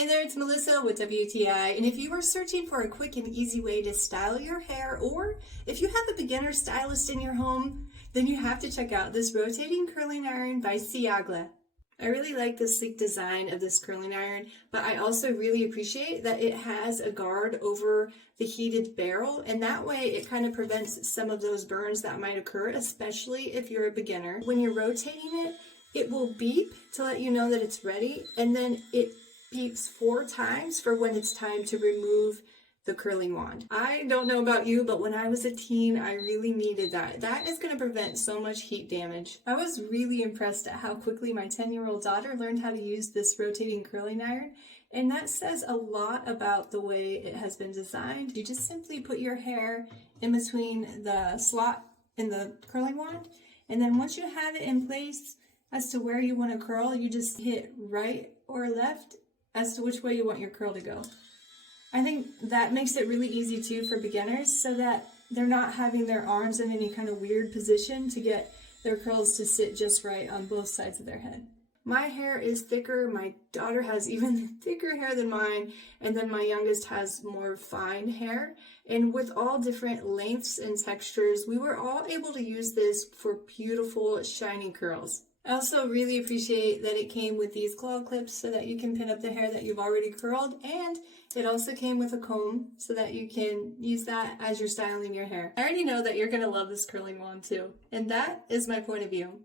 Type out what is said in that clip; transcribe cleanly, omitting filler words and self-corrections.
Hey there, it's Melissa with WTI, and if you are searching for a quick and easy way to style your hair, or if you have a beginner stylist in your home, then you have to check out this rotating curling iron by TSUYAGLA. I really like the sleek design of this curling iron, but I also really appreciate that it has a guard over the heated barrel, and that way it kind of prevents some of those burns that might occur, especially if you're a beginner. When you're rotating it, it will beep to let you know that it's ready, and then it beeps 4 times for when it's time to remove the curling wand. I don't know about you, but when I was a teen, I really needed that. That is going to prevent so much heat damage. I was really impressed at how quickly my 10-year-old daughter learned how to use this rotating curling iron, and that says a lot about the way it has been designed. You just simply put your hair in between the slot in the curling wand, and then once you have it in place as to where you want to curl, you just hit right or left as to which way you want your curl to go. I think that makes it really easy too for beginners, so that they're not having their arms in any kind of weird position to get their curls to sit just right on both sides of their head. My hair is thicker, my daughter has even thicker hair than mine, and then my youngest has more fine hair. And with all different lengths and textures, we were all able to use this for beautiful, shiny curls. I also really appreciate that it came with these claw clips so that you can pin up the hair that you've already curled, and it also came with a comb so that you can use that as you're styling your hair. I already know that you're going to love this curling wand too, and that is my point of view.